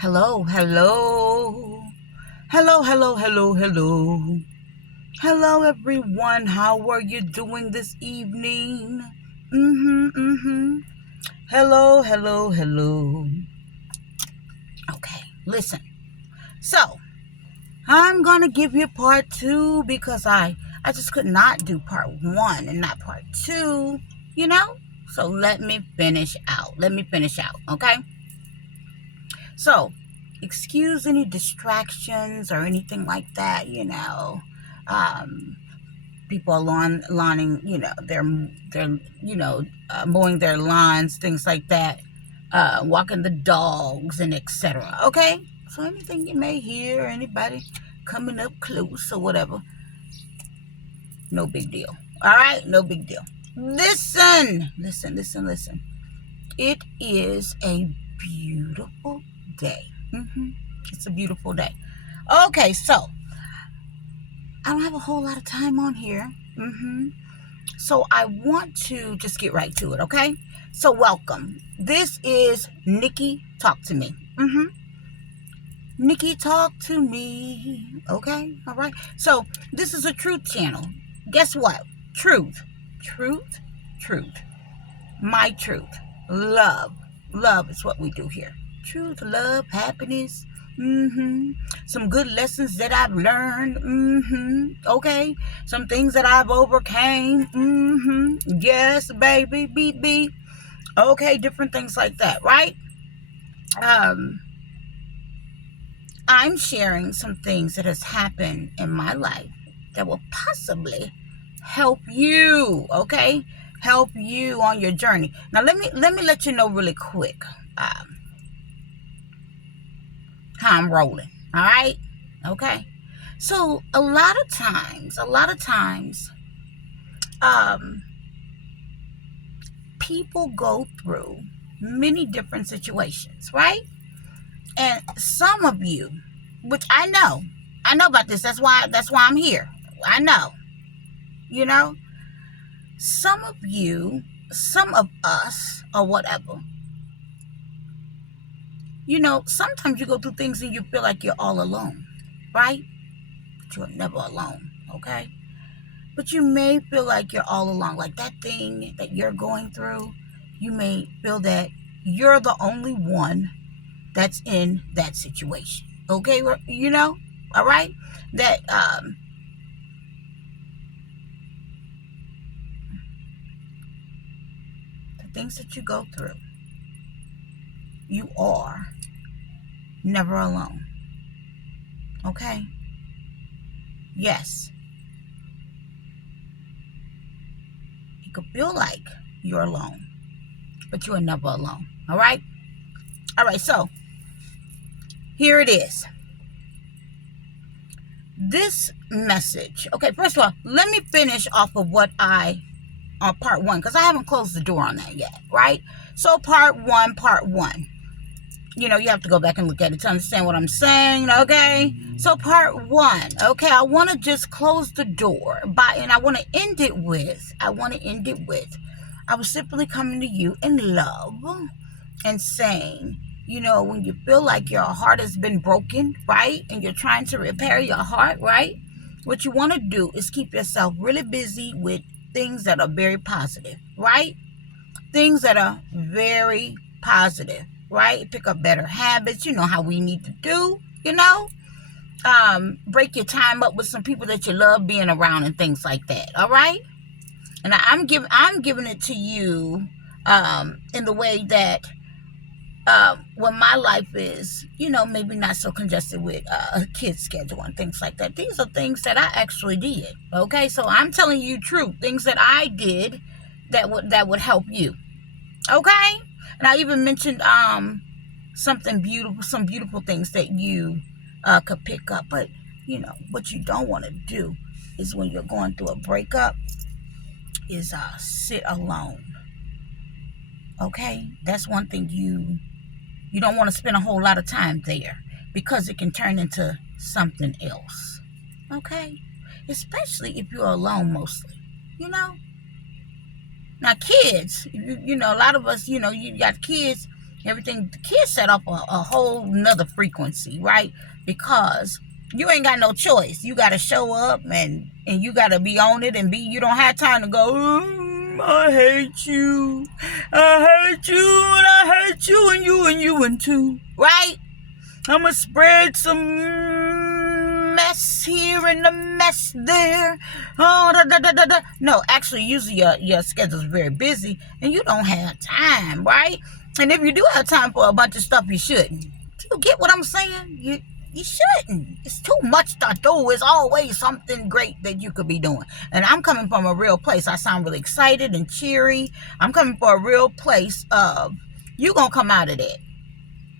Hello, hello. Hello, hello, hello, hello. Hello, everyone. How are you doing this evening? Hello, hello, hello. Okay, listen. So, I'm going to give you part two because I just could not do part one and not part two, you know? So, let me finish out. Okay? So, excuse any distractions or anything like that, Um, People are lawning, mowing their lawns, things like that, walking the dogs and etc. Okay? So anything you may hear, anybody coming up close or whatever, no big deal. All right? No big deal. Listen. It is a beautiful day. It's a beautiful day. Okay, so I don't have a whole lot of time on here. So I want to just get right to it, okay? So welcome. This is Nikki Talk to Me. Nikki Talk to Me. Okay, all right. So this is a truth channel. Guess what? Truth. Truth. My truth. Love. Love is what we do here. Truth, love, happiness. Some good lessons that I've learned. Okay. Some things that I've overcame. Yes, baby. Beep beep. Okay, different things like that, right? I'm sharing some things that has happened in my life that will possibly help you, okay? Help you on your journey. Now let me let you know really quick how I'm rolling. All right? Okay. So a lot of times, um, people go through many different situations, right? And some of you, which I know about this. That's why I'm here. I know, you know, some of you, some of us, or whatever. You know, sometimes you go through things and you feel like you're all alone, right? But you're never alone, okay? But you may feel like you're all alone, like that thing that you're going through. You may feel that you're the only one that's in that situation, okay? You know, all right? That the things that you go through, you are never alone, okay? Yes, you could feel like you're alone, but you are never alone, all right? All right, so here it is. This message, okay, first of all, let me finish off of what on part one, because I haven't closed the door on that yet, right? So part one, you know, you have to go back and look at it to understand what I'm saying, okay? So part one, okay, I want to just close the door and I want to end it with, I was simply coming to you in love and saying, you know, when you feel like your heart has been broken, right? And you're trying to repair your heart, right? What you want to do is keep yourself really busy with things that are very positive, right? Things that are very positive, right? Pick up better habits. You know how we need to do, you know? Break your time up with some people that you love being around and things like that, all right? And I'm giving it to you in the way that when my life is, you know, maybe not so congested with a kid's schedule and things like that. These are things that I actually did. Okay, so I'm telling you truth, things that I did that would help you. Okay, and I even mentioned something beautiful, some beautiful things that you could pick up. But you know what you don't want to do is when you're going through a breakup is sit alone. Okay, that's one thing you don't want to spend a whole lot of time there because it can turn into something else. Okay? Especially if you're alone mostly. You know? Now, kids, you know, a lot of us, you know, you got kids, everything. The kids set up a whole nother frequency, right? Because you ain't got no choice. You got to show up and you got to be on it and be. You don't have time to go, I hate you. I hate you and I hate you and you and too. Right? I'm going to spread some mess here and a mess there. Oh, No, actually, usually your schedule's very busy and you don't have time, right? And if you do have time for a bunch of stuff, you shouldn't. Do you get what I'm saying? You shouldn't. It's too much to do. It's always something great that you could be doing. And I'm coming from a real place. I sound really excited and cheery. I'm coming from a real place of you gonna come out of that.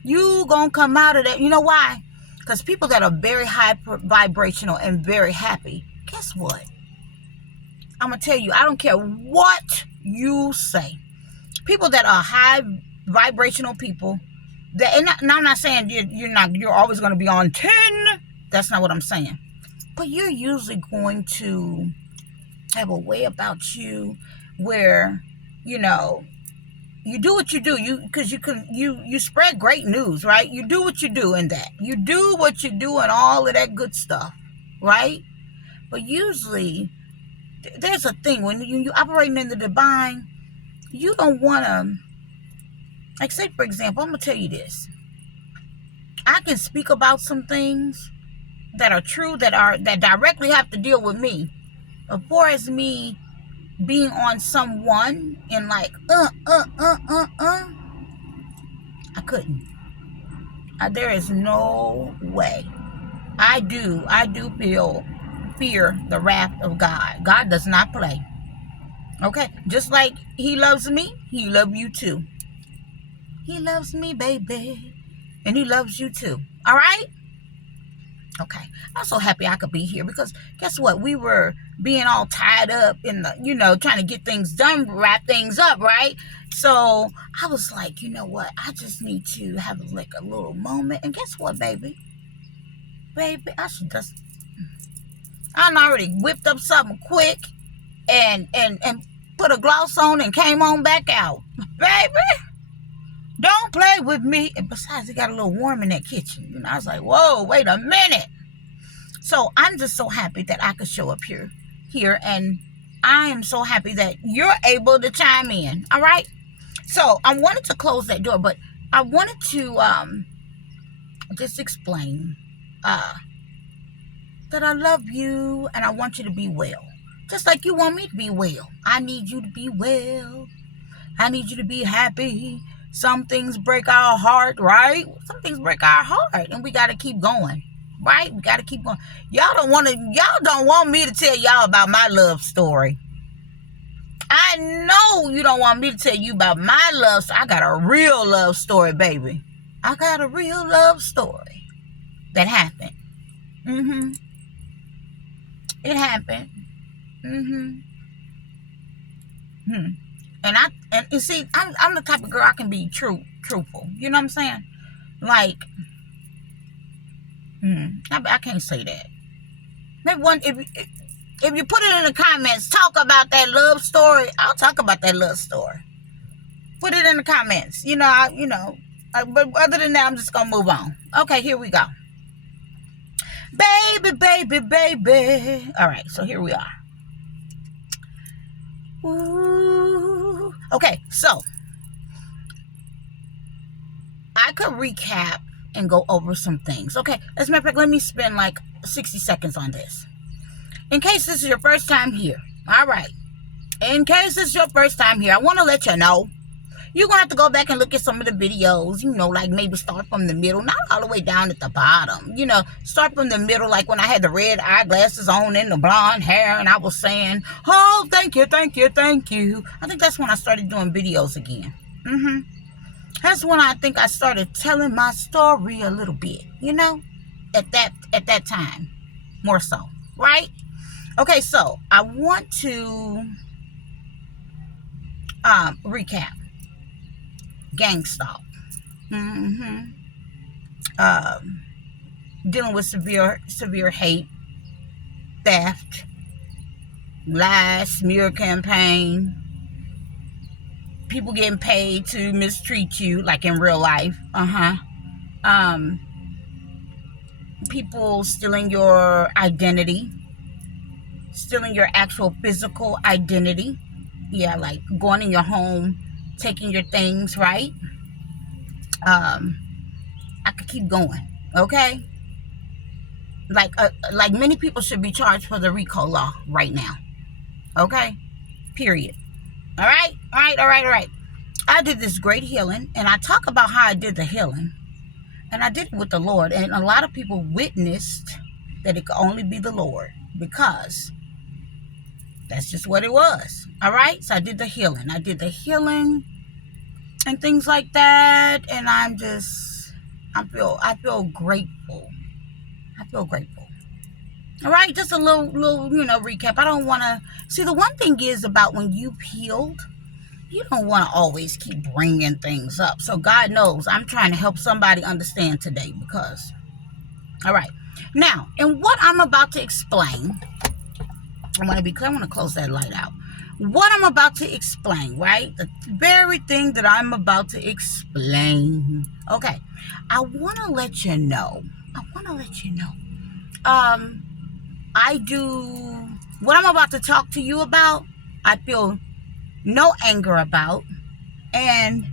You gonna come out of that. You know why? Because people that are very high vibrational and very happy, guess what? I'm gonna tell you, I don't care what you say. People that are high vibrational people, and I'm not saying you're always going to be on 10. That's not what I'm saying. But you're usually going to have a way about you where, you do what you do. Because you spread great news, right? You do what you do in that. You do what you do and all of that good stuff, right? But usually, there's a thing when you're operating in the divine, you don't want to. Like, say, for example, I'm going to tell you this. I can speak about some things that are true, that directly have to deal with me. As far as me being on someone and like, I couldn't. There is no way. I do fear the wrath of God. God does not play. Okay? Just like he loves me, he loves you too. He loves me, baby. And he loves you too. All right? Okay. I'm so happy I could be here because guess what? We were being all tied up in the, trying to get things done, wrap things up, right? So I was like, you know what? I just need to have like a little moment. And guess what, baby? Baby, I already whipped up something quick and put a gloss on and came on back out. Baby! Don't play with me. And besides, it got a little warm in that kitchen. I was like, whoa, wait a minute. So I'm just so happy that I could show up here. And I am so happy that you're able to chime in. All right. So I wanted to close that door, but I wanted to just explain that I love you and I want you to be well. Just like you want me to be well. I need you to be well. I need you to be happy. Some things break our heart, right? Some things break our heart, and we got to keep going, right? We got to keep going. Y'all don't want me to tell y'all about my love story. I know you don't want me to tell you about my love story. I got a real love story, baby. I got a real love story that happened. It happened. And you see, I'm the type of girl I can be truthful. You know what I'm saying? Like, I can't say that. Maybe if you put it in the comments, talk about that love story. I'll talk about that love story. Put it in the comments. But other than that, I'm just gonna move on. Okay, here we go. Baby. All right, so here we are. Ooh. Okay, so I could recap and go over some things. Okay, as a matter of fact, let me spend like 60 seconds on this. In case this is your first time here. All right. In case this is your first time here, I want to let you know you're going to have to go back and look at some of the videos, like maybe start from the middle, not all the way down at the bottom. Start from the middle, like when I had the red eyeglasses on and the blonde hair, and I was saying, oh, thank you. I think that's when I started doing videos again. That's when I think I started telling my story a little bit, at that time, more so, right? Okay, so I want to recap. Gang stalk. Dealing with severe hate, theft, lies, smear campaign, people getting paid to mistreat you, like in real life. People stealing your identity, stealing your actual physical identity. Yeah, like going in your home, taking your things, right? I could keep going. Okay, like many people should be charged for the RICO law right now. Okay, period. All right, all right, all right, all right. I did this great healing, and I talk about how I did the healing, and I did it with the Lord, and a lot of people witnessed that it could only be the Lord, because that's just what it was. All right, so I did the healing. And things like that, and I feel grateful. I feel grateful. All right, just a little recap. I don't want to see, the one thing is about when you've healed, you don't want to always keep bringing things up. So God knows I'm trying to help somebody understand today, because, all right, now, in what I'm about to explain, I want to be clear. I want to close that light out. What I'm about to explain, right? The very thing that I'm about to explain. Okay, I want to let you know. I do, what I'm about to talk to you about, I feel no anger about. And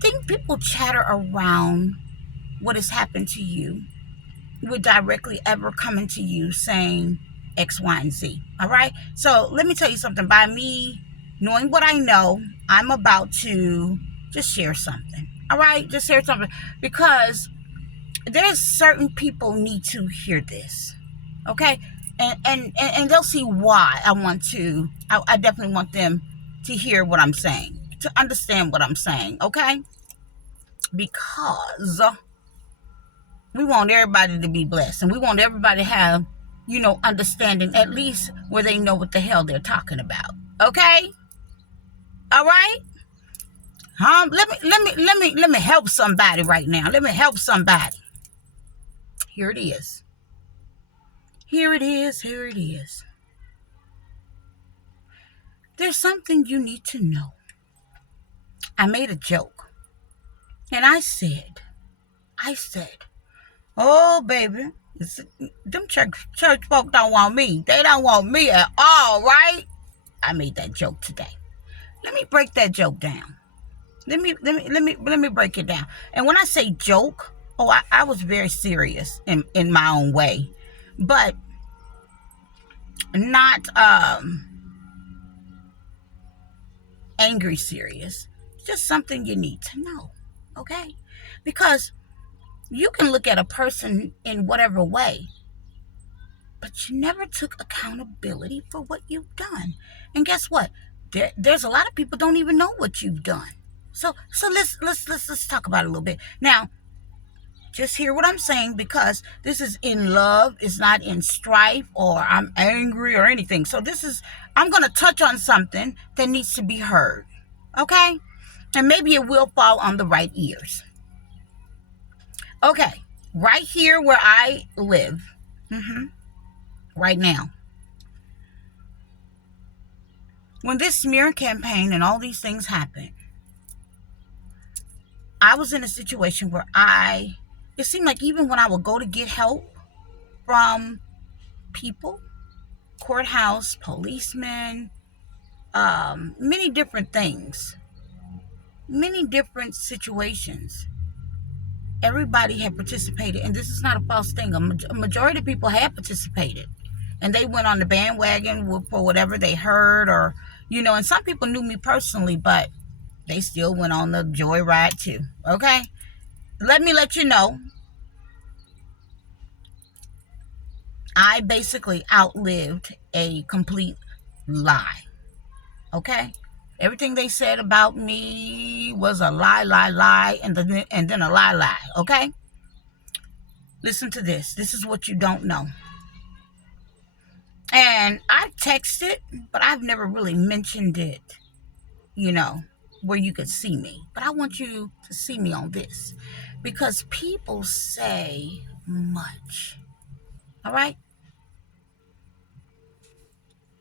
think people chatter around what has happened to you would directly ever coming to you saying X, Y, and Z. All right. So let me tell you something. By me knowing what I know, I'm about to just share something. All right. Just share something, because there's certain people need to hear this. Okay. And they'll see why I definitely want them to hear what I'm saying, to understand what I'm saying. Okay. Because we want everybody to be blessed, and we want everybody to have, understanding, at least where they know what the hell they're talking about. Okay? All right? Let me help somebody right now. Let me help somebody. Here it is. Here it is. There's something you need to know. I made a joke, and I said, oh, baby, them church folk don't want me. They don't want me at all, right? I made that joke today. Let me break that joke down. Let me break it down. And when I say joke, I was very serious in my own way, but not angry serious. Just something you need to know, okay? Because you can look at a person in whatever way, but you never took accountability for what you've done. And guess what? There's a lot of people don't even know what you've done. So let's talk about it a little bit. Now, just hear what I'm saying, because this is in love. It's not in strife or I'm angry or anything. So I'm going to touch on something that needs to be heard. Okay? And maybe it will fall on the right ears. Okay. Right here where I live. Right now. When this smear campaign and all these things happened, I was in a situation where it seemed like even when I would go to get help from people, courthouse, policemen, many different things, many different situations, everybody had participated. And this is not a false thing. A majority of people had participated. And they went on the bandwagon for whatever they heard, or, and some people knew me personally, but they still went on the joyride too. Okay? Let me let you know, I basically outlived a complete lie. Okay? Everything they said about me was a lie, and then a lie. Okay? Listen to this. This is what you don't know. And I've texted, but I've never really mentioned it, where you could see me. But I want you to see me on this, because people say much. All right?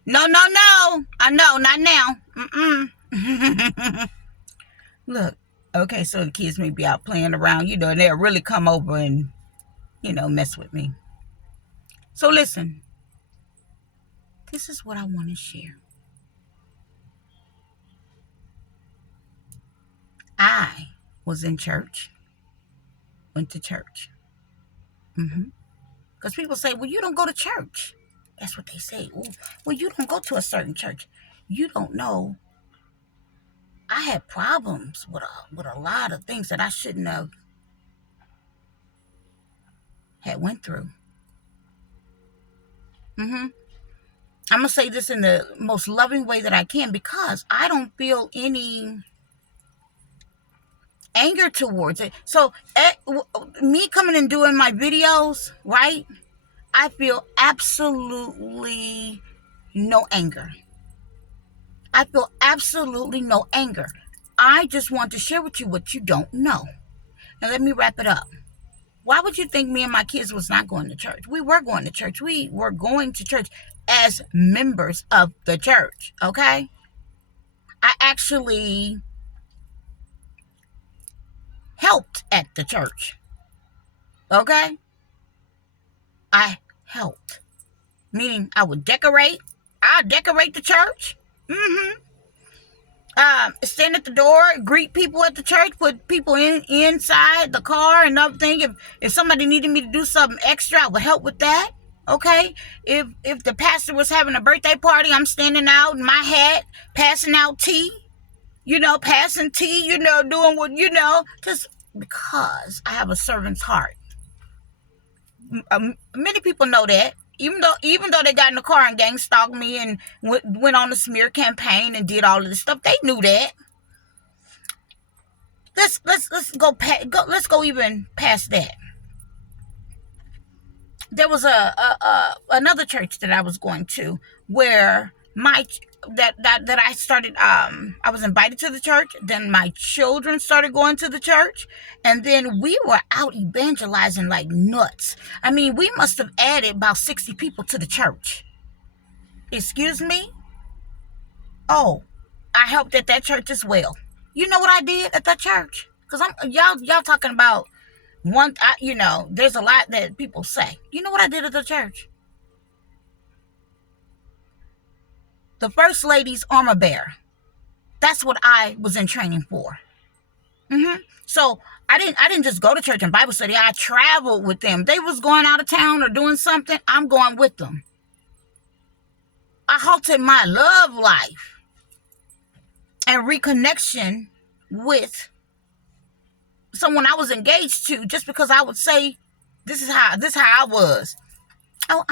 No. I know, not now. Look, okay, so the kids may be out playing around, and they'll really come over and, mess with me. So listen, this is what I want to share. I was in church, went to church. Because people say, well, you don't go to church. That's what they say. Well, you don't go to a certain church. You don't know. I had problems with a lot of things that I shouldn't have had went through. I'm going to say this in the most loving way that I can, because I don't feel any anger towards it. So me coming and doing my videos, right? I feel absolutely no anger. I feel absolutely no anger. I just want to share with you what you don't know. And let me wrap it up. Why would you think me and my kids was not going to church? We were going to church. We were going to church as members of the church, okay? I actually helped at the church, okay? I helped, meaning I would decorate. I'd decorate the church. Stand at the door, greet people at the church, put people inside the car and everything. If somebody needed me to do something extra, I would help with that. Okay? If the pastor was having a birthday party, I'm standing out in my hat, passing out tea. Passing tea, doing what, just because I have a servant's heart. Many people know that. Even though they got in the car and gang stalked me and went on the smear campaign and did all of this stuff, they knew that. Let's go even past that. There was another church that I was going to where that I started. I was invited to the church. Then my children started going to the church, and then we were out evangelizing like nuts. I mean, we must have added about 60 people to the church. Excuse me? Oh, I helped at that church as well. You know what I did at that church? Because y'all talking about there's a lot that people say. You know what I did at the church? The First Lady's armor bearer. That's what I was in training for. So I didn't just go to church and Bible study. I traveled with them. They was going out of town or doing something. I'm going with them. I halted my love life and reconnection with someone I was engaged to just because I would say, this is how I was. Oh,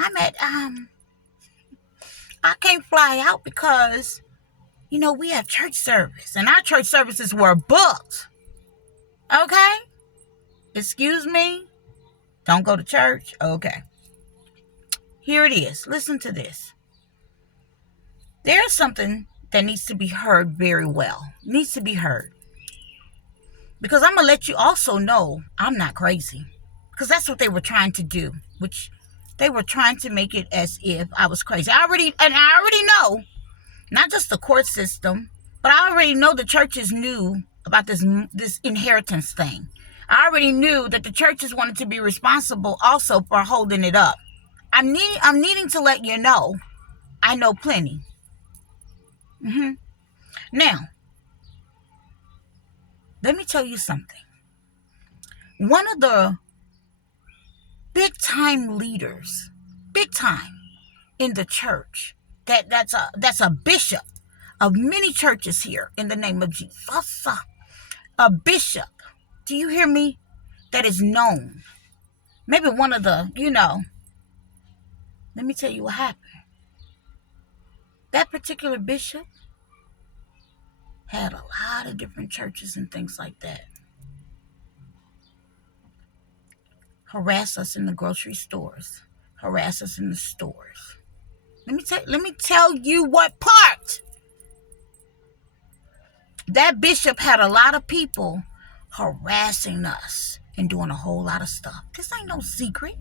I can't fly out because, we have church service and our church services were booked. Okay? Excuse me? Don't go to church? Okay. Here it is. Listen to this. There's something that needs to be heard very well. Needs to be heard. Because I'm going to let you also know I'm not crazy. Because that's what they were trying to do. Which they were trying to make it as if I was crazy. I already know, not just the court system, but I already know the churches knew about this inheritance thing. I already knew that the churches wanted to be responsible also for holding it up. I'm needing to let you know I know plenty. Now, let me tell you something. One of the big time leaders, in the church, that's a bishop of many churches here in the name of Jesus. A bishop, do you hear me? That is known. Maybe one of the, let me tell you what happened. That particular bishop had a lot of different churches and things like that. Harass us in the grocery stores. Harass us in the stores. Let me tell you what part. That bishop had a lot of people harassing us and doing a whole lot of stuff. This ain't no secret.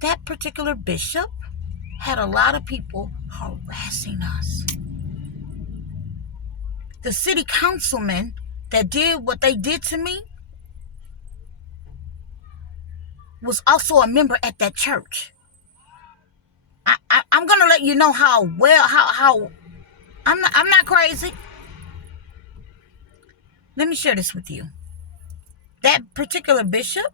That particular bishop had a lot of people harassing us. The city councilman that did what they did to me was also a member at that church. I'm gonna let you know how I'm not crazy. Let me share this with you. That particular bishop,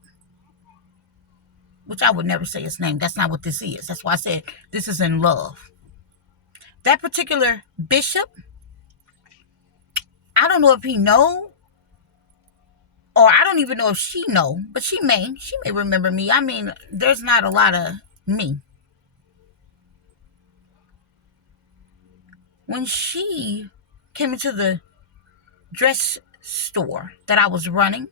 which I would never say his name, that's not what this is. That's why I said this is in love. That particular bishop, I don't know if he know, or I don't even know if she know, but she may remember me. I mean, there's not a lot of me. When she came into the dress store that I was running,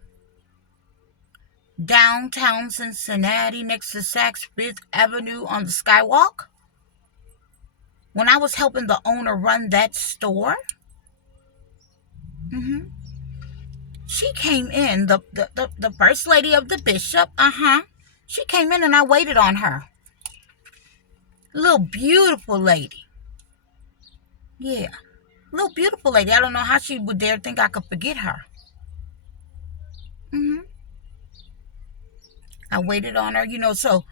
downtown Cincinnati next to Saks Fifth Avenue on the Skywalk, when I was helping the owner run that store, she came in, the first lady of the bishop, she came in and I waited on her. Little beautiful lady. Yeah, little beautiful lady. I don't know how she would dare think I could forget her. I waited on her, so,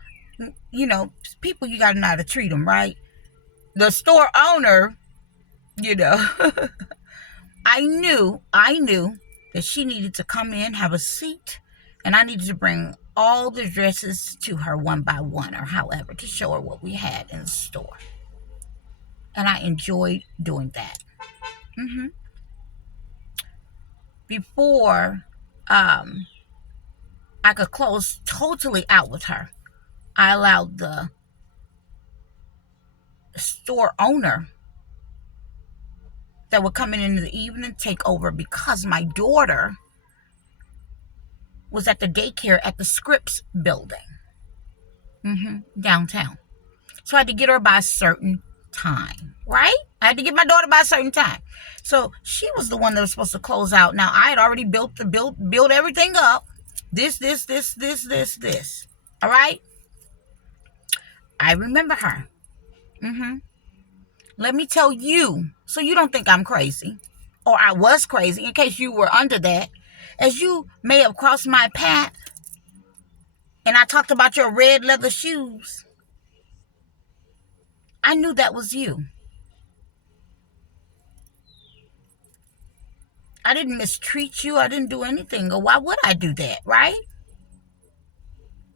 people, you got to know how to treat them, right? The store owner, I knew that she needed to come in, have a seat, and I needed to bring all the dresses to her one by one, or however, to show her what we had in the store. And I enjoyed doing that. Before I could close totally out with her, I allowed the store owner that would come in the evening take over, because my daughter was at the daycare at the Scripps building, downtown. So I had to get her by a certain time, right? I had to get my daughter by a certain time. So she was the one that was supposed to close out. Now I had already built everything up. This. All right? I remember her. Let me tell you, so you don't think I'm crazy, or I was crazy, in case you were under that, as you may have crossed my path, and I talked about your red leather shoes. I knew that was you. I didn't mistreat you. I didn't do anything. Or why would I do that, right?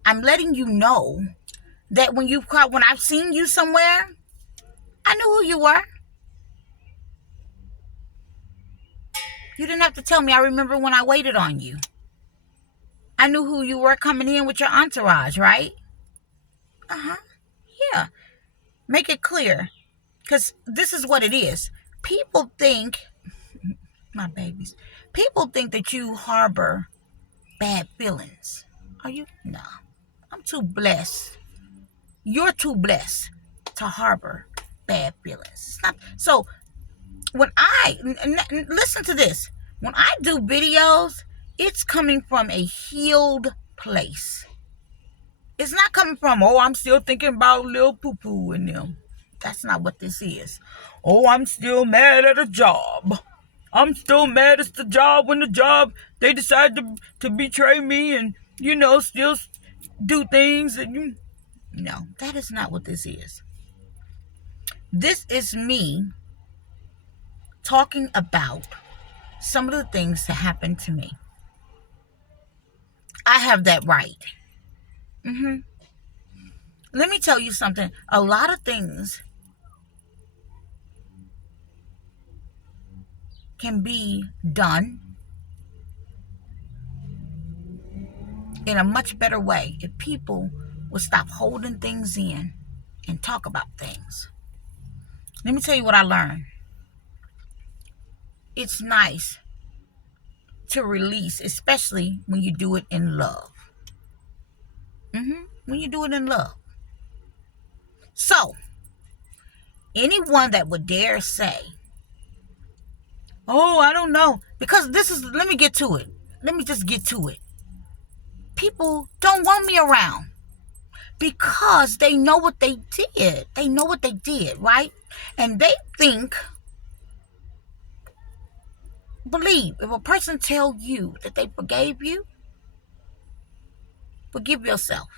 I'm letting you know that when I've seen you somewhere, I knew who you were. You didn't have to tell me. I remember when I waited on you. I knew who you were coming in with your entourage, right? Yeah. Make it clear. Because this is what it is. People think, my babies, people think that you harbor bad feelings. Are you? No. I'm too blessed. You're too blessed to harbor bad feelings. It's not. So when listen to this, when I do videos, it's coming from a healed place. It's not coming from, I'm still thinking about Lil Poo Poo and them. That's not what this is. I'm still mad at a job. I'm still mad at the job when they decided to betray me and, still do things. And no, that is not what this is. This is me talking about some of the things that happened to me. I have that right. Let me tell you something. A lot of things can be done in a much better way if people would stop holding things in and talk about things. Let me tell you what I learned. It's nice to release, especially when you do it in love. When you do it in love. So, anyone that would dare say, I don't know, because let me get to it. Let me just get to it. People don't want me around. because they know what they did. They know what they did, right? And they think, believe, if a person tell you that they forgave you, forgive yourself.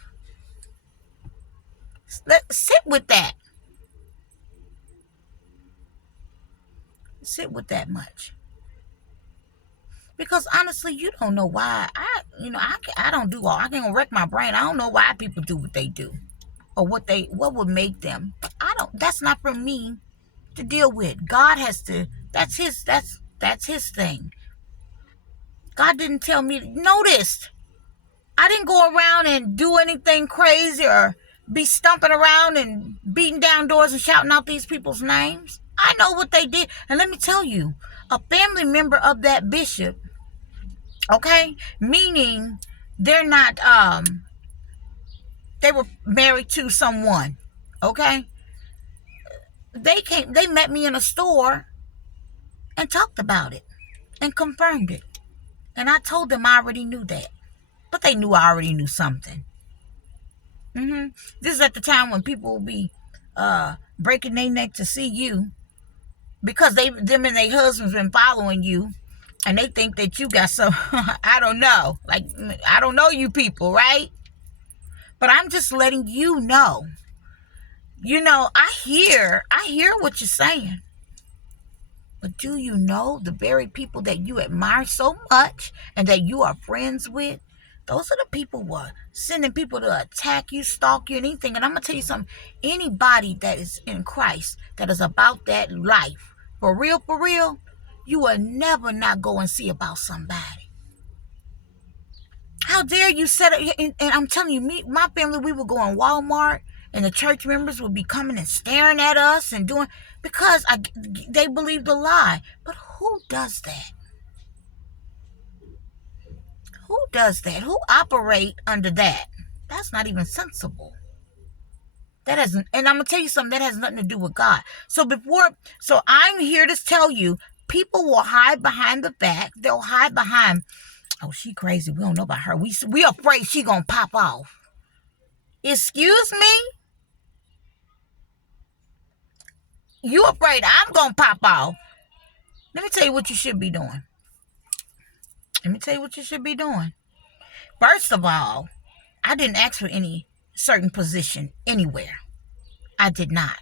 Sit with that. Sit with that much. Because honestly, you don't know why. I don't do all. I can't wreck my brain. I don't know why people do what they do, or what would make them. I don't. That's not for me to deal with. God has to. That's his thing. God didn't tell me. Notice, I didn't go around and do anything crazy or be stumping around and beating down doors and shouting out these people's names. I know what they did. And let me tell you, a family member of that bishop, okay, meaning they're not, they were married to someone, okay? They met me in a store and talked about it and confirmed it. And I told them I already knew that. But they knew I already knew something. This is at the time when people will be breaking their neck to see you because them and their husbands been following you, and they think that you got some. I don't know. Like, I don't know you people, right? But I'm just letting you know. I hear what you're saying. But do you know the very people that you admire so much and that you are friends with? Those are the people who are sending people to attack you, stalk you, and anything. And I'm going to tell you something. Anybody that is in Christ, that is about that life, for real, you will never not go and see about somebody. How dare you set up, and I'm telling you, my family, we would go in Walmart, and the church members would be coming and staring at us and doing, because they believe the lie. But who does that? Who does that? Who operate under that? That's not even sensible. That hasn't, and I'm gonna tell you something, that has nothing to do with God. So I'm here to tell you, people will hide behind the fact, they'll hide behind, oh, she crazy, we don't know about her. We afraid she gonna pop off. Excuse me? You afraid I'm gonna pop off? Let me tell you what you should be doing. First of all, I didn't ask for any certain position anywhere. I did not.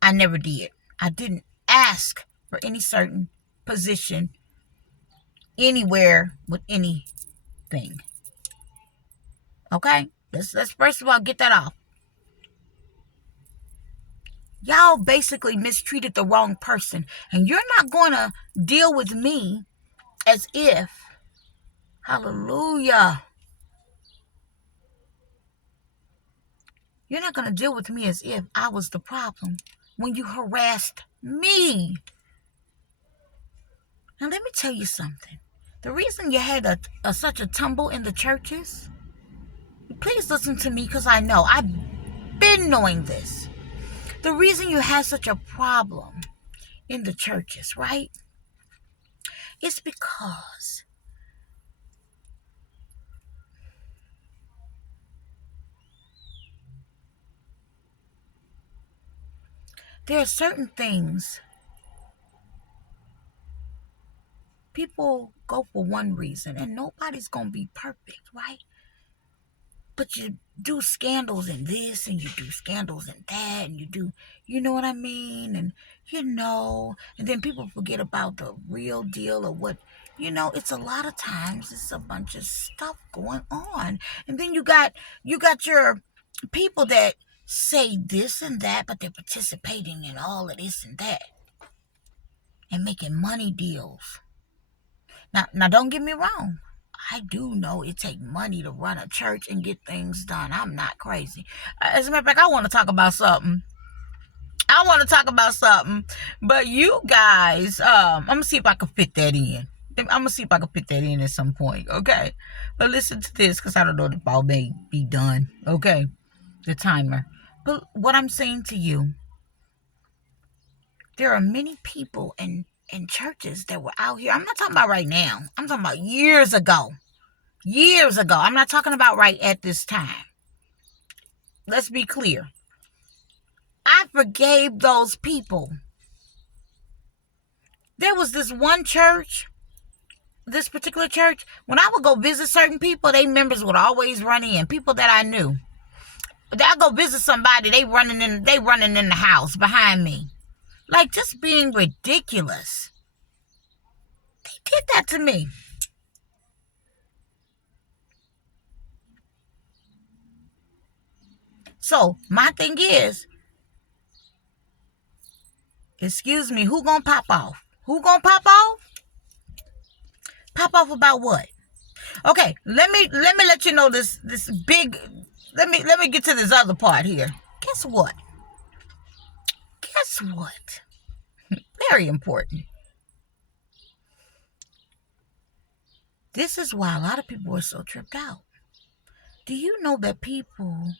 I never did. I didn't ask for any certain position anywhere with anything. Okay? Let's first of all get that off. Y'all basically mistreated the wrong person. And you're not going to deal with me as if, hallelujah, you're not going to deal with me as if I was the problem when you harassed me. Now, let me tell you something. The reason you had such a tumble in the churches, please listen to me, because I know. I've been knowing this. The reason you had such a problem in the churches, right? It's because there are certain things people go for one reason, and nobody's going to be perfect, right? But you do scandals in this, and you do scandals in that, and you know what I mean? And and then people forget about the real deal of what, it's a lot of times, it's a bunch of stuff going on. And then you got your people that say this and that, but they're participating in all of this and that and making money deals. Now don't get me wrong. I do know it takes money to run a church and get things done. I'm not crazy. As a matter of fact, I want to talk about something. But you guys, I'm going to see if I can fit that in. At some point, okay? But listen to this, because I don't know if the ball may be done, okay? The timer. But what I'm saying to you, there are many people in churches that were out here. I'm not talking about right now. I'm talking about years ago. I'm not talking about right at this time. Let's be clear. I forgave those people. There was this one church, this particular church, when I would go visit certain people, they members would always run in, people that I knew. I go visit somebody, they running in the house behind me. Like, just being ridiculous. They did that to me. So my thing is, excuse me, who gonna pop off? Who gonna pop off? Pop off about what? Okay, let me let you know this big. Let me get to this other part here. Guess what? Guess what? Very important. This is why a lot of people are so tripped out. Do you know that people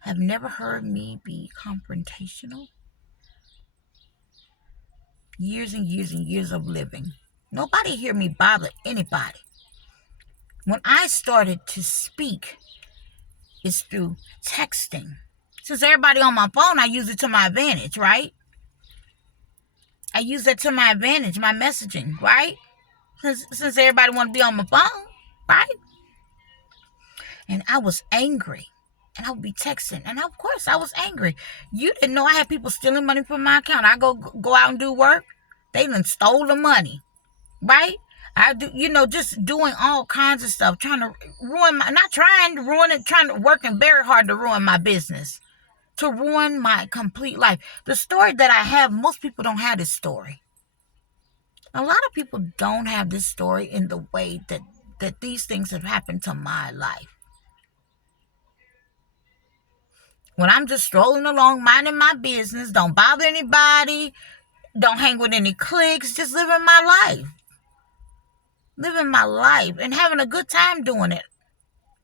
have never heard me be confrontational? Years and years and years of living. Nobody hear me bother anybody. When I started to speak, it's through texting. Since everybody on my phone, I use it to my advantage, right? I use that to my advantage, my messaging, right? Since everybody want to be on my phone, right? And I was angry. And I would be texting. And of course, I was angry. You didn't know I had people stealing money from my account. I go out and do work. They done stole the money, right? I do, just doing all kinds of stuff, trying to ruin trying to working very hard to ruin my business, to ruin my complete life. The story that I have, most people don't have this story. A lot of people don't have this story in the way that these things have happened to my life. When I'm just strolling along, minding my business, don't bother anybody, don't hang with any cliques, just living my life. Living my life and having a good time doing it.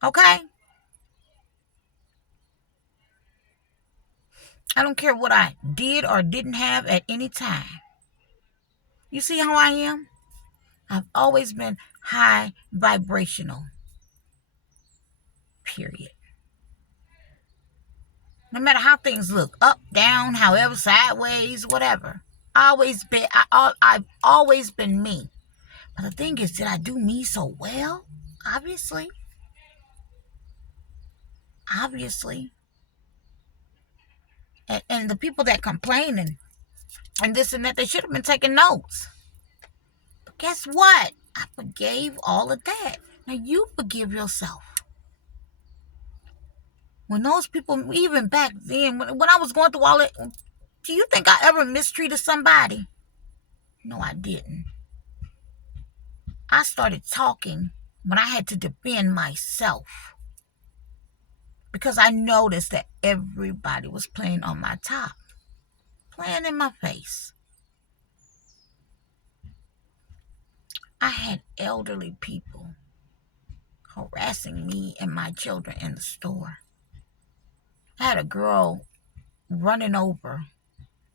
Okay? I don't care what I did or didn't have at any time. You see how I am? I've always been high vibrational. Period. No matter how things look, up, down, however, sideways, whatever. I've always been me. But the thing is, did I do me so well? Obviously. And the people that complain and this and that, they should have been taking notes. But guess what? I forgave all of that. Now you forgive yourself. When those people, even back then, when I was going through all that, do you think I ever mistreated somebody? No, I didn't. I started talking when I had to defend myself. Because I noticed that everybody was playing on my top. Playing in my face. I had elderly people harassing me and my children in the store. I had a girl ran over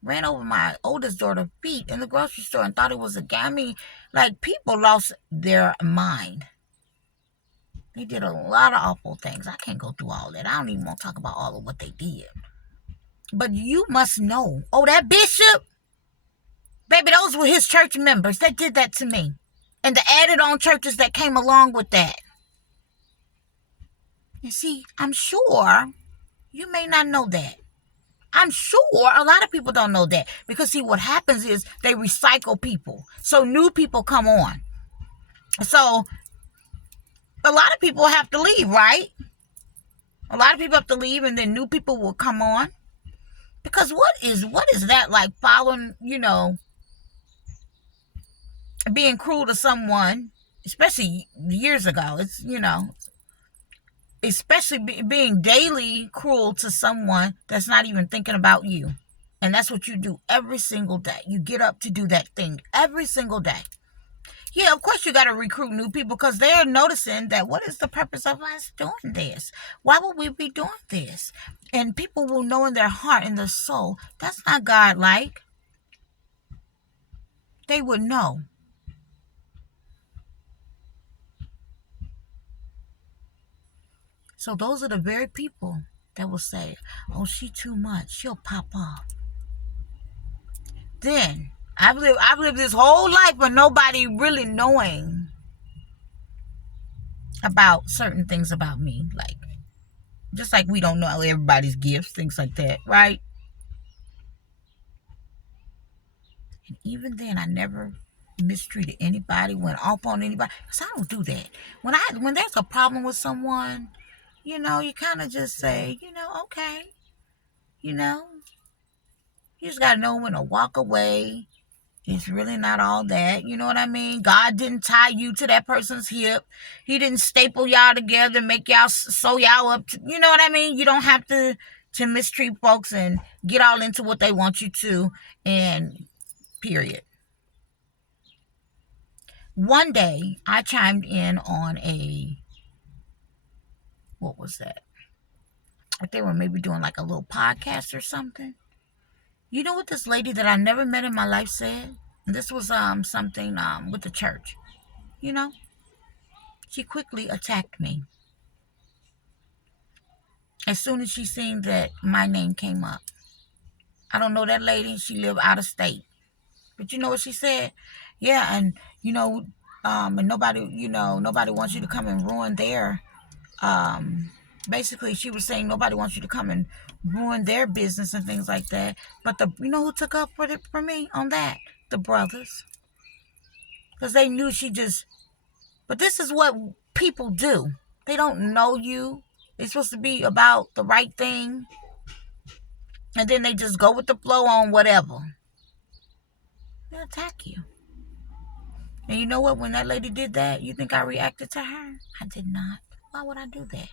my oldest daughter's feet in the grocery store and thought it was a guy. I mean, like, people lost their mind. They did a lot of awful things. I can't go through all that. I don't even want to talk about all of what they did. But you must know. Oh, that bishop? Baby, those were his church members that did that to me. And the added on churches that came along with that. You see, I'm sure you may not know that. I'm sure a lot of people don't know that. Because, see, what happens is they recycle people. So new people come on. So a lot of people have to leave, right? A lot of people have to leave and then new people will come on. Because what is that like, following, being cruel to someone, especially years ago. It's, especially being daily cruel to someone that's not even thinking about you. And that's what you do every single day. You get up to do that thing every single day. Yeah, of course you got to recruit new people because they're noticing that what is the purpose of us doing this? Why would we be doing this? And people will know in their heart, in their soul, that's not God-like. They would know. So those are the very people that will say, oh, she too much. She'll pop off. Then I've lived this whole life with nobody really knowing about certain things about me. Like, just like we don't know everybody's gifts, things like that, right? And even then, I never mistreated anybody, went off on anybody, because I don't do that. When there's a problem with someone, you kind of just say, okay, you just got to know when to walk away. It's really not all that. You know what I mean? God didn't tie you to that person's hip. He didn't staple y'all together, make y'all sew y'all up. You know what I mean? You don't have to mistreat folks and get all into what they want you to, and period. One day, I chimed in on what was that? Like they were maybe doing like a little podcast or something. You know what this lady that I never met in my life said? This was something with the church. She quickly attacked me. As soon as she seen that my name came up. I don't know that lady. She lived out of state. But you know what she said? Yeah, and and nobody wants you to come and ruin their basically she was saying nobody wants you to come and ruin their business and things like that. But who took up for me on that? The brothers. Because they knew but this is what people do. They don't know you. They're supposed to be about the right thing. And then they just go with the flow on whatever. They attack you. And you know what? When that lady did that, you think I reacted to her? I did not. Why would I do that?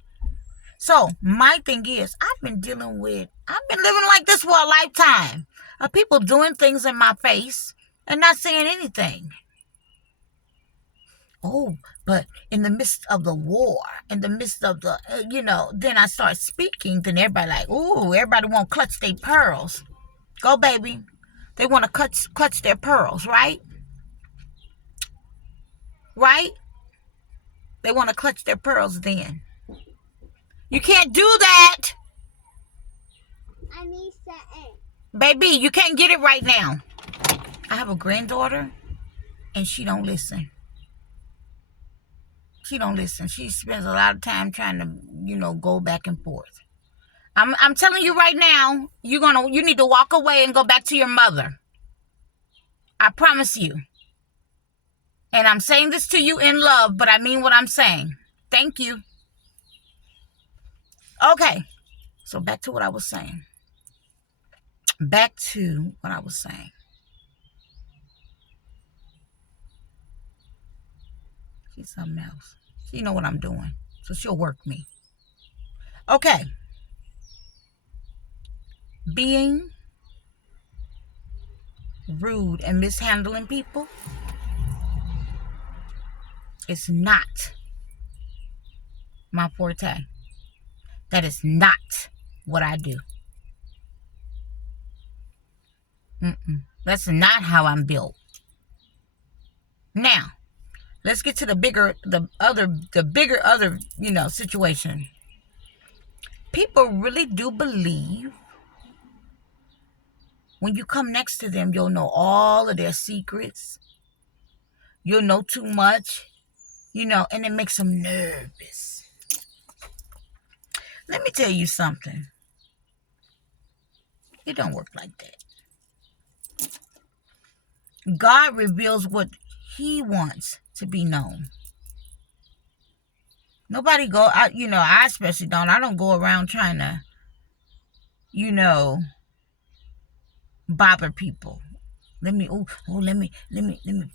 So, my thing is, I've been living like this for a lifetime. Of people doing things in my face and not saying anything. Oh, but in the midst of the war, in the midst of the, then I start speaking, then everybody like, ooh, everybody want to clutch their pearls. Go, baby. They want to clutch their pearls, right? Right? They want to clutch their pearls then. You can't do that. I need something. Baby, you can't get it right now. I have a granddaughter, and she don't listen. She don't listen. She spends a lot of time trying to, go back and forth. I'm telling you right now, you need to walk away and go back to your mother. I promise you. And I'm saying this to you in love, but I mean what I'm saying. Thank you. Okay. So back to what I was saying. She's something else. She know what I'm doing. So she'll work me. Okay. Being rude and mishandling people is not my forte. That is not what I do. That's not how I'm built. Now, let's get to the bigger situation. People really do believe when you come next to them, you'll know all of their secrets. You'll know too much, and it makes them nervous. Let me tell you something. It don't work like that. God reveals what He wants to be known. Nobody I especially don't. I don't go around trying to, bother people. Let me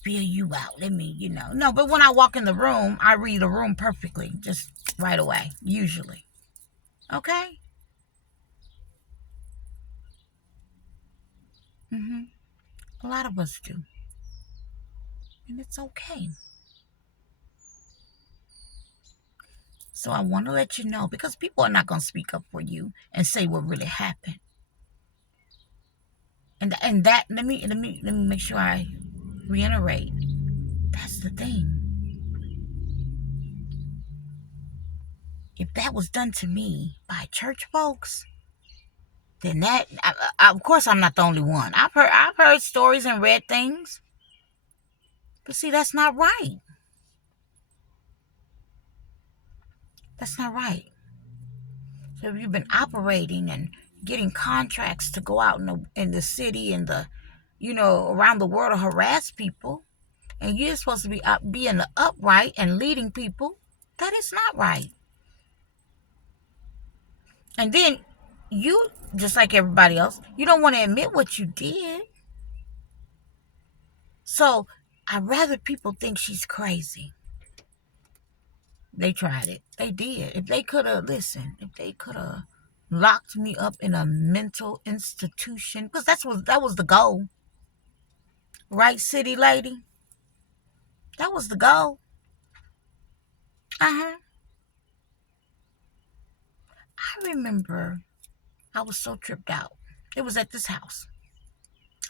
feel you out. No, but when I walk in the room, I read the room perfectly, just right away, usually. Okay? A lot of us do. And it's okay. So I want to let you know, because people are not going to speak up for you and say what really happened. And that, let me make sure I reiterate. That's the thing. if that was done to me by church folks, then of course I'm not the only one. I've heard stories and read things, but see, that's not right. That's not right. So if you've been operating and getting contracts to go out in the city and around the world to harass people, and you're supposed to be being the upright and leading people, that is not right. And then you, just like everybody else, you don't want to admit what you did. So I'd rather people think she's crazy. They tried it. They did. If they could have locked me up in a mental institution, because that was the goal. Right, city lady? That was the goal. Uh-huh. I remember I was so tripped out. It was at this house.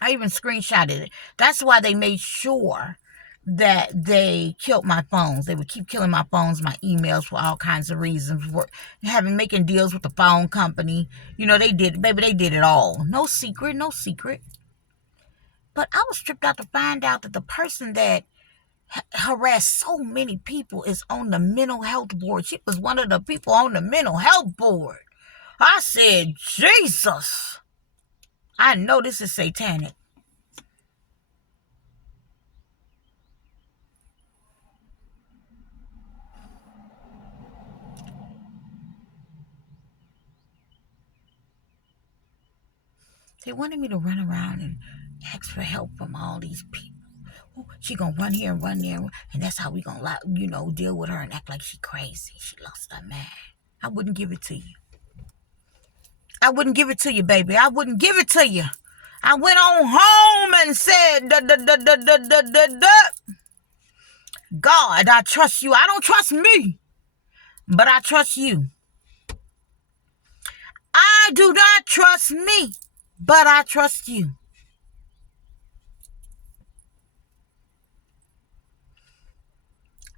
I even screenshotted it. That's why they made sure that they killed my phones. They would keep killing my phones, my emails, for all kinds of reasons. For making deals with the phone company. They did it all. No secret. But I was tripped out to find out that the person that harassed so many people is on the mental health board. She was one of the people on the mental health board. I said, Jesus. I know this is satanic. They wanted me to run around and ask for help from all these people. She gonna run here and run there, and that's how we gonna, deal with her and act like she crazy. She lost her man. I wouldn't give it to you. I wouldn't give it to you, baby. I wouldn't give it to you. I went on home and said, God, I trust you. I don't trust me, but I trust you. I do not trust me, but I trust you.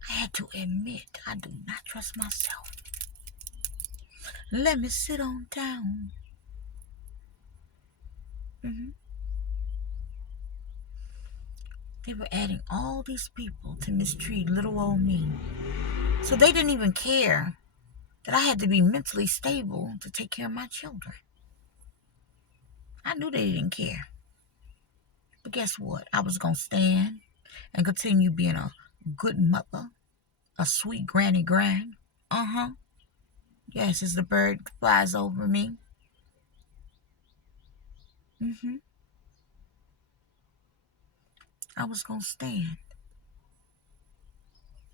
I had to admit, I do not trust myself. Let me sit on down. They were adding all these people to mistreat little old me. So they didn't even care that I had to be mentally stable to take care of my children. I knew they didn't care. But guess what? I was going to stand and continue being a good mother, a sweet granny grand. Yes, as the bird flies over me. I was going to stand.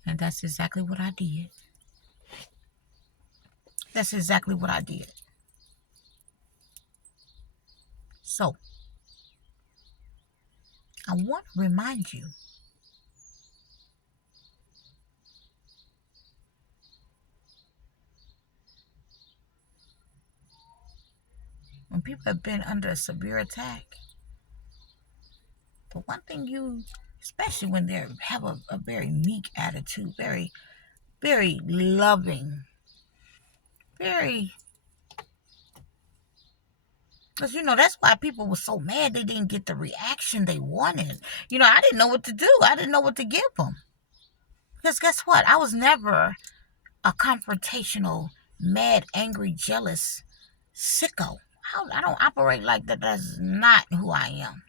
And that's exactly what I did. That's exactly what I did. So, I want to remind you, when people have been under a severe attack, the one thing especially when they have a very meek attitude, very, very loving, very, because, that's why people were so mad they didn't get the reaction they wanted. I didn't know what to do. I didn't know what to give them. Because guess what? I was never a confrontational, mad, angry, jealous sicko. I don't operate like that. That's not who I am.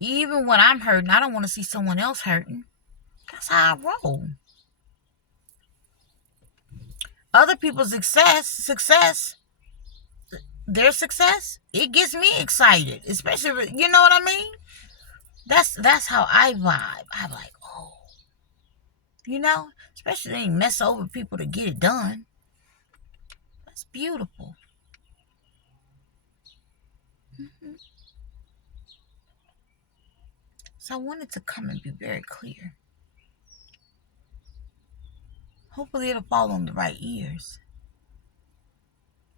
Even when I'm hurting, I don't want to see someone else hurting. That's how I roll. Other people's success, their success, it gets me excited. Especially, you know what I mean? That's how I vibe. I'm like, oh. Especially they mess over people to get it done. That's beautiful. So I wanted to come and be very clear. Hopefully it'll fall on the right ears.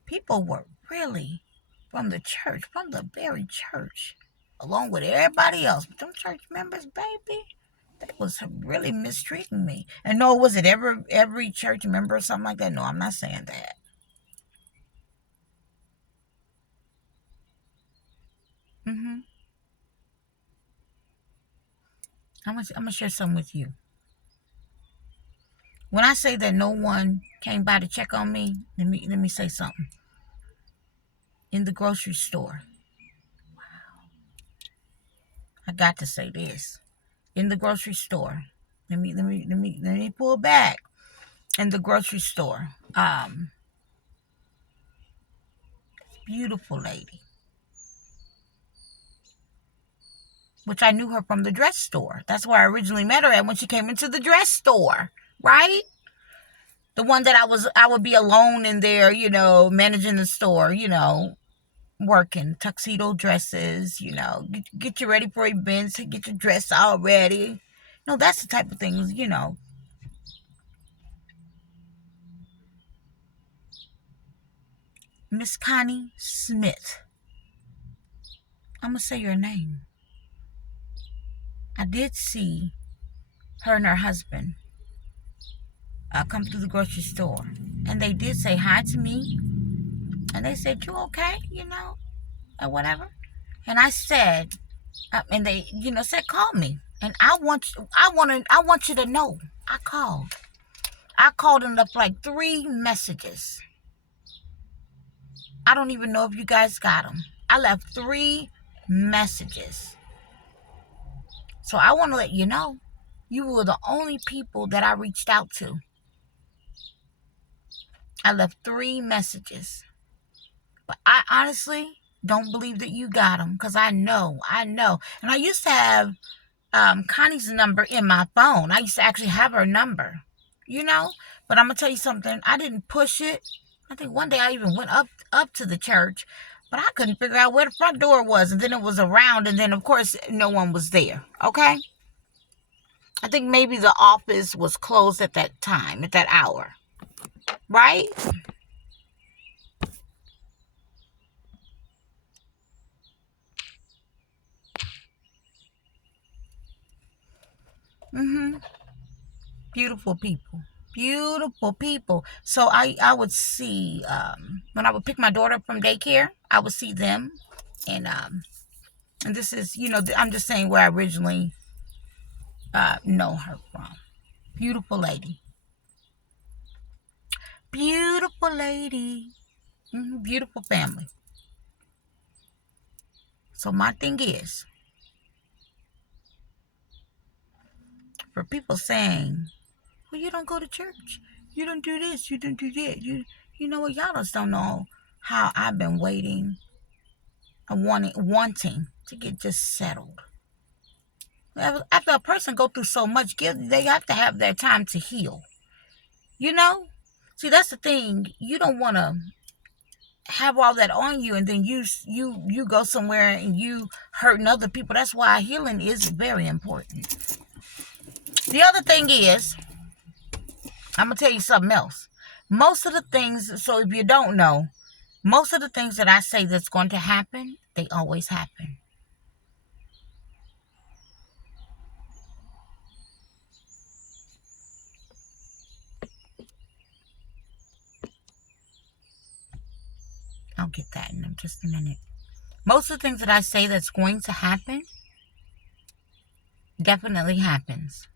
People were really from the church, from the very church, along with everybody else. But them church members, baby, They was really mistreating me. And no, was it every church member or something like that? No, I'm not saying that. Mm-hmm. I'm gonna share something with you. When I say that no one came by to check on me, let me say something. In the grocery store, I got to say this. In the grocery store, let me pull back. In the grocery store, beautiful lady, which I knew her from the dress store. That's where I originally met her at, when she came into the dress store, right? The one that I would be alone in there, managing the store, working tuxedo dresses, get you ready for events, get your dress all ready. No, that's the type of things, Miss Connie Smith. I'm gonna say your name. I did see her and her husband come through the grocery store, and they did say hi to me, and they said, "You okay?" Or whatever. And I said, and they, said, "Call me." And I want you to know, I called. I called and left like 3 messages. I don't even know if you guys got them. I left 3 messages. So I want to let you know, you were the only people that I reached out to. I left 3 messages. But I honestly don't believe that you got them, because I know. And I used to have Connie's number in my phone. I used to actually have her number, But I'm going to tell you something. I didn't push it. I think one day I even went up to the church, but I couldn't figure out where the front door was. And then it was around, and then, of course, no one was there, okay? I think maybe the office was closed at that time, at that hour, right? Mm-hmm. Beautiful people. Beautiful people. So I would see, when I would pick my daughter up from daycare, I would see them. And this is, I'm just saying where I originally know her from. Beautiful lady. Beautiful lady. Beautiful family. So my thing is, for people saying, well, you don't go to church, you don't do this, you don't do that, you know what, y'all just don't know how I've been waiting and wanting to get just settled. After a person go through so much guilt, they have to have their time to heal. See, that's the thing. You don't want to have all that on you, and then you go somewhere and you hurting other people. That's why healing is very important. The other thing is, I'm gonna tell you something else. Most of the things, so if you don't know, most of the things that I say that's going to happen, they always happen. I'll get that in just a minute. Most of the things that I say that's going to happen definitely happens.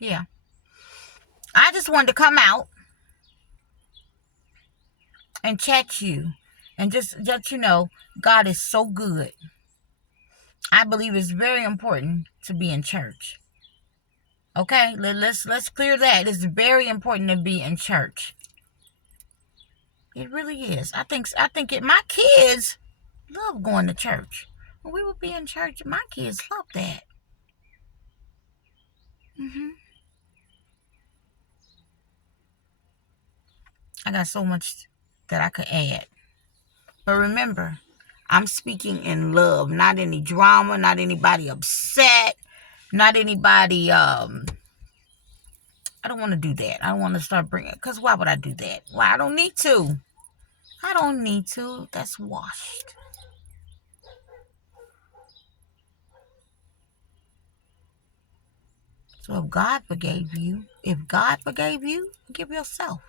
Yeah. I just wanted to come out and chat you and just let you know, God is so good. I believe it's very important to be in church. Okay, let's clear that. It's very important to be in church. It really is. I think my kids love going to church. When we would be in church, my kids love that. I got so much that I could add. But remember, I'm speaking in love, not any drama, not anybody upset, not anybody, I don't want to do that. I don't want to start bringing, because why would I do that? Why? I don't need to. That's washed. So if God forgave you, forgive yourself.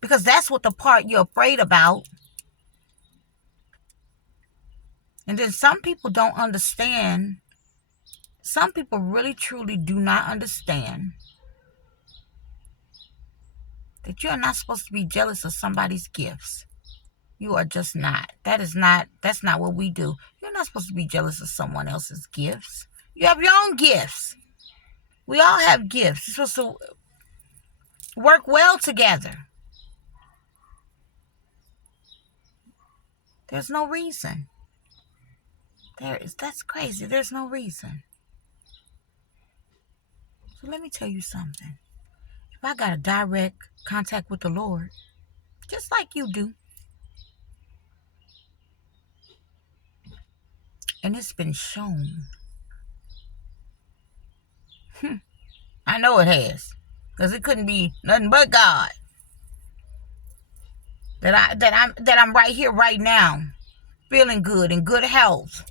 Because that's what the part you're afraid about. And then some people don't understand. Some people really, truly do not understand that you are not supposed to be jealous of somebody's gifts. You are just not. That's not what we do. You're not supposed to be jealous of someone else's gifts. You have your own gifts. We all have gifts. You're supposed to work well together. There's no reason. That's crazy. There's no reason. So let me tell you something. If I got a direct contact with the Lord, just like you do, and it's been shown. I know it has. Because it couldn't be nothing but God. That I'm right here right now. Feeling good, in good health.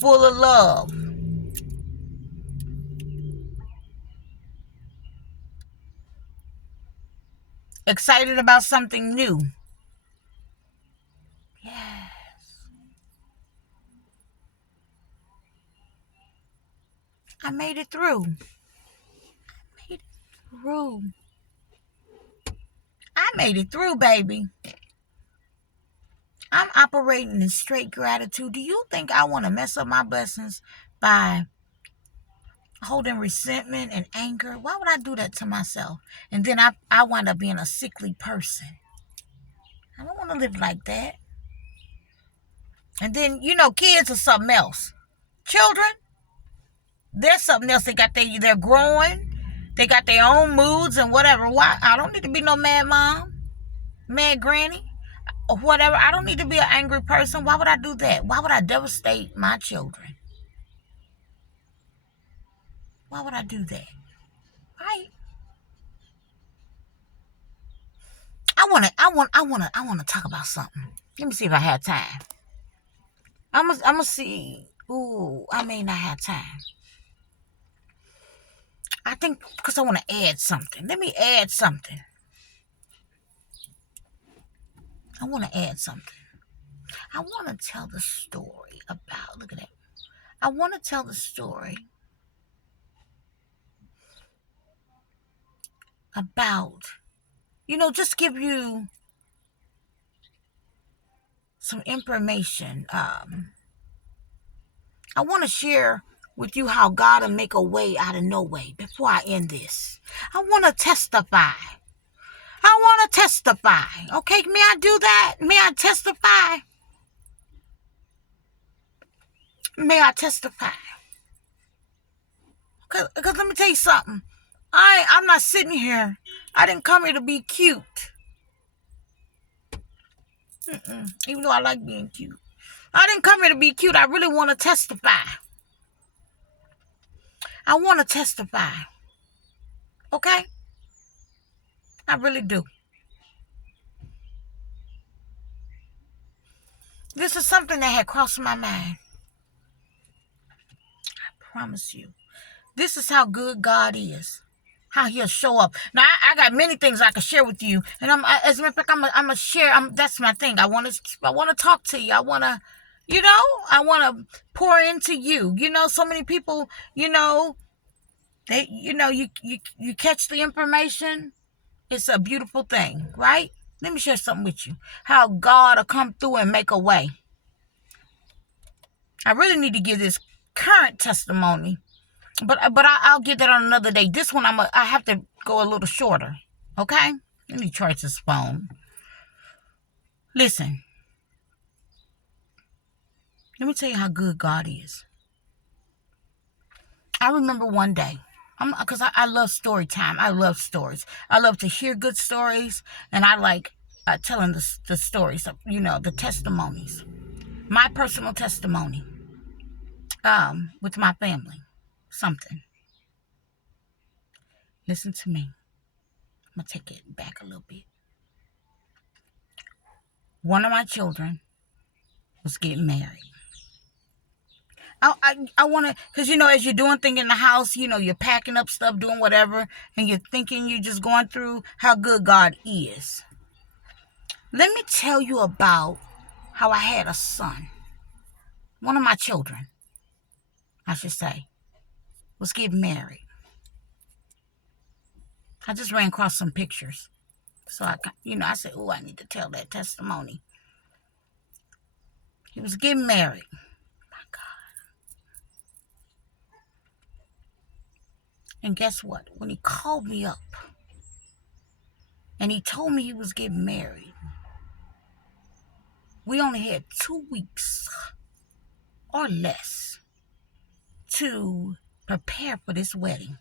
Full of love. Excited about something new. Yes. I made it through. I made it through, baby. I'm operating in straight gratitude. Do you think I want to mess up my blessings by holding resentment and anger? Why would I do that to myself? And then I wind up being a sickly person. I don't want to live like that. And then, kids are something else. Children, they're something else. They're growing. They got their own moods and whatever. Why? I don't need to be no mad mom, mad granny, or whatever. I don't need to be an angry person. Why would I do that? Why would I devastate my children? Why would I do that? Right? I wanna talk about something. Let me see if I have time. I'm gonna see. Ooh, I may not have time. I think because I want to add something. Let me add something. I want to add something. I want to tell the story about, look at that. I want to tell the story about, just give you some information. I want to share with you how God will make a way out of no way before I end this. I want to testify. Okay, may I do that? May I testify? May I testify? Because let me tell you something. I'm not sitting here. I didn't come here to be cute. Even though I like being cute. I didn't come here to be cute. I really want to testify. I want to testify. Okay? I really do. This is something that had crossed my mind. I promise you. This is how good God is. How he'll show up. Now, I got many things I can share with you. And as a matter of fact, I'm going to share. That's my thing. I want to talk to you. I want to, I want to pour into you. So many people, they, you catch the information. It's a beautiful thing, right? Let me share something with you. How God will come through and make a way. I really need to give this current testimony. But I'll get that on another day. This one I have to go a little shorter. Okay? Let me charge this phone. Listen. Let me tell you how good God is. I remember one day. Because I love story time. I love stories. I love to hear good stories. And I like telling the stories. The testimonies. My personal testimony. With my family. Something. Listen to me. I'm going to take it back a little bit. One of my children was getting married. I want to, because, as you're doing things in the house, you're packing up stuff, doing whatever, and you're thinking, you're just going through how good God is. Let me tell you about how I had a son. One of my children, I should say, was getting married. I just ran across some pictures. So I said, oh, I need to tell that testimony. He was getting married. My God. And guess what? When he called me up and he told me he was getting married, we only had 2 weeks or less to prepare for this wedding.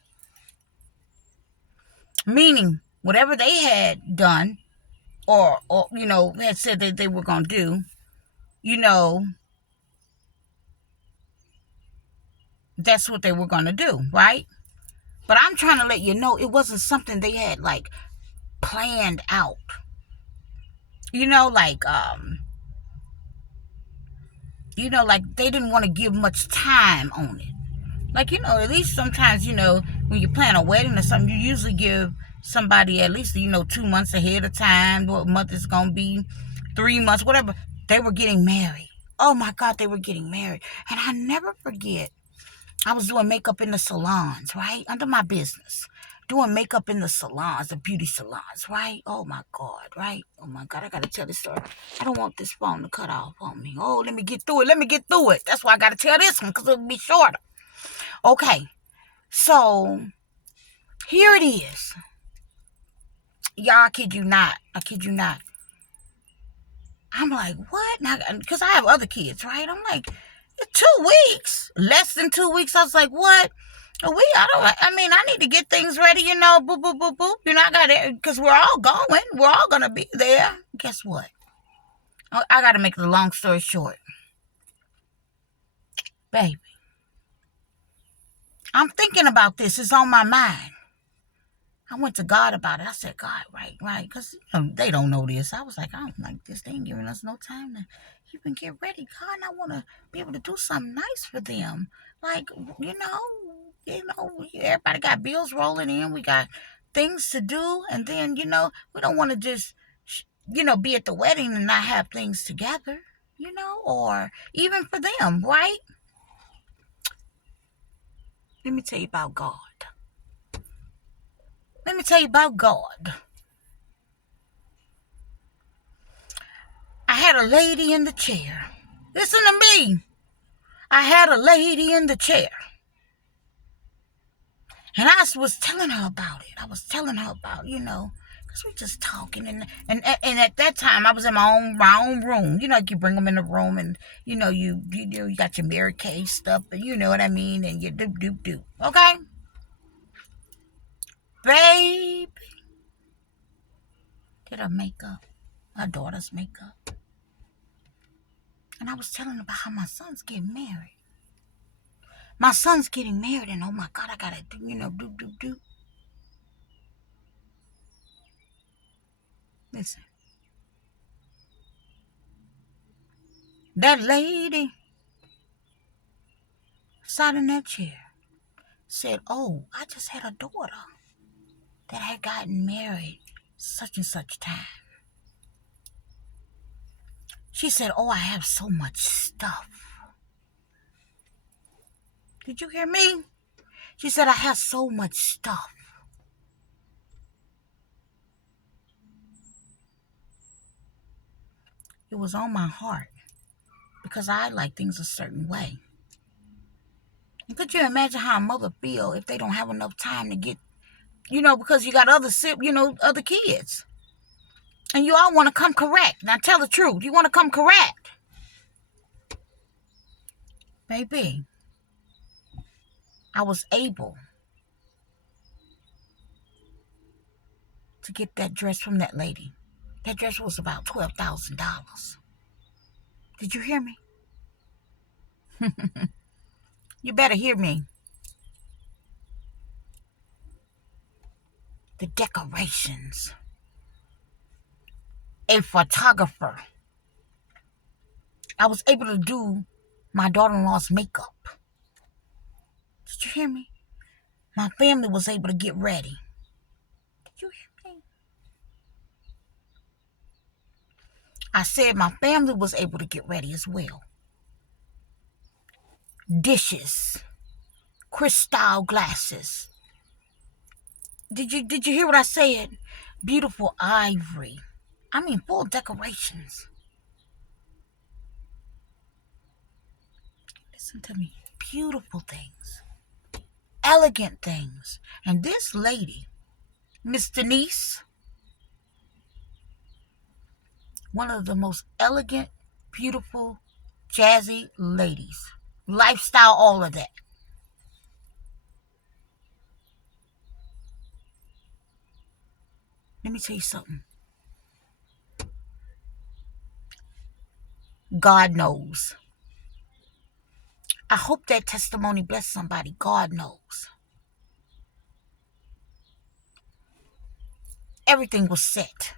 Meaning, whatever they had done or had said that they were going to do, that's what they were going to do, right? But I'm trying to let you know it wasn't something they had, like, planned out. Like they didn't want to give much time on it. Like, at least sometimes, when you plan a wedding or something, you usually give somebody at least, 2 months ahead of time, what month it's going to be, 3 months, whatever. They were getting married. Oh, my God, they were getting married. And I never forget, I was doing makeup in the salons, right? Under my business. Doing makeup in the salons, the beauty salons, right? Oh, my God, right? Oh, my God, I got to tell this story. I don't want this phone to cut off on me. Oh, let me get through it. That's why I got to tell this one, because it'll be shorter. Okay, so here it is. Y'all, I kid you not. I'm like, what? Now, because I have other kids, right? I'm like, 2 weeks, less than 2 weeks. I was like, what? I need to get things ready, boop, boop, boop, boop. I got it, because we're all going. We're all going to be there. Guess what? I got to make the long story short. Baby, I'm thinking about this. It's on my mind. I went to God about it. I said, God, right, because they don't know this. I was like, I don't like this. They ain't giving us no time to even get ready. God, I want to be able to do something nice for them. Like, everybody got bills rolling in. We got things to do. And then, we don't want to just, be at the wedding and not have things together, or even for them, right? Let me tell you about God. I had a lady in the chair. Listen to me. I had a lady in the chair. And I was telling her about it. Because we just talking. And at that time, I was in my own room. You bring them in the room and, you got your Mary Kay stuff. And you know what I mean? And you do. Okay? Baby. Did her makeup. My daughter's makeup. And I was telling her about how my son's getting married. My son's getting married, and oh my God, I gotta do. Listen. That lady sat in that chair, said, oh, I just had a daughter that had gotten married such and such time. She said, oh, I have so much stuff. Did you hear me? She said, I have so much stuff. It was on my heart because I like things a certain way. And could you imagine how a mother feel if they don't have enough time to get, because you got other kids. And you all want to come correct. Now tell the truth. You want to come correct. Baby, I was able to get that dress from that lady. That dress was about $12,000. Did you hear me? You better hear me. The decorations. A photographer. I was able to do my daughter-in-law's makeup. Did you hear me? My family was able to get ready. Did you hear me? I said my family was able to get ready as well. Dishes, crystal glasses. Did you hear what I said? Beautiful ivory. I mean, full decorations. Listen to me. Beautiful things. Elegant things. And this lady, Miss Denise, one of the most elegant, beautiful, jazzy ladies. Lifestyle, all of that. Let me tell you something. God knows. I hope that testimony blessed somebody. God knows. Everything was set.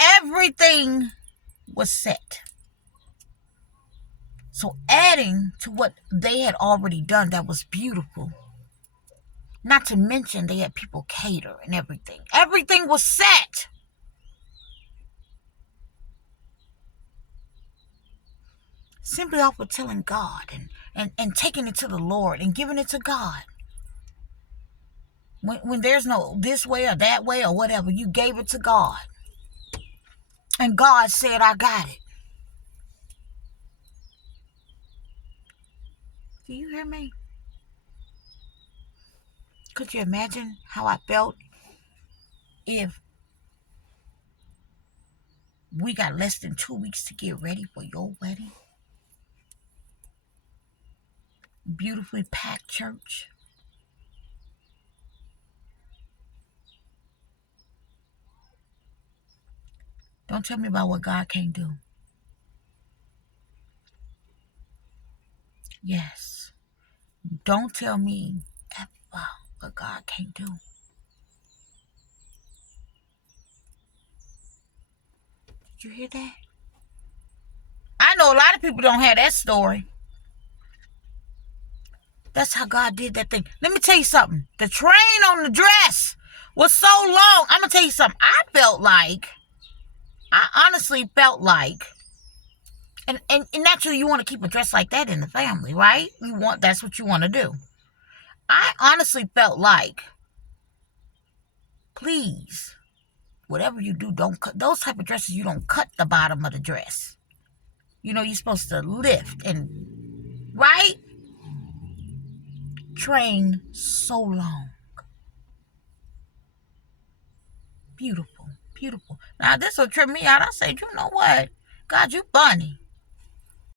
Everything was set. So adding to what they had already done, that was beautiful. Not to mention they had people cater and everything. Everything was set. Simply off of telling God and taking it to the Lord and giving it to God. When there's no this way or that way or whatever, you gave it to God. And God said, I got it. Do you hear me? Could you imagine how I felt if we got less than 2 weeks to get ready for your wedding? Beautifully packed church. Don't tell me about what God can't do. Yes. Don't tell me ever what God can't do. Did you hear that? I know a lot of people don't have that story. That's how God did that thing. Let me tell you something. The train on the dress was so long. I'm going to tell you something. I honestly felt like, and naturally you want to keep a dress like that in the family, right? That's what you want to do. I honestly felt like, please, whatever you do, don't cut those type of dresses. You don't cut the bottom of the dress. You know, you're supposed to lift and, right? Train so long. Beautiful, beautiful. Now this will trip me out. I said, you know what? God, you funny.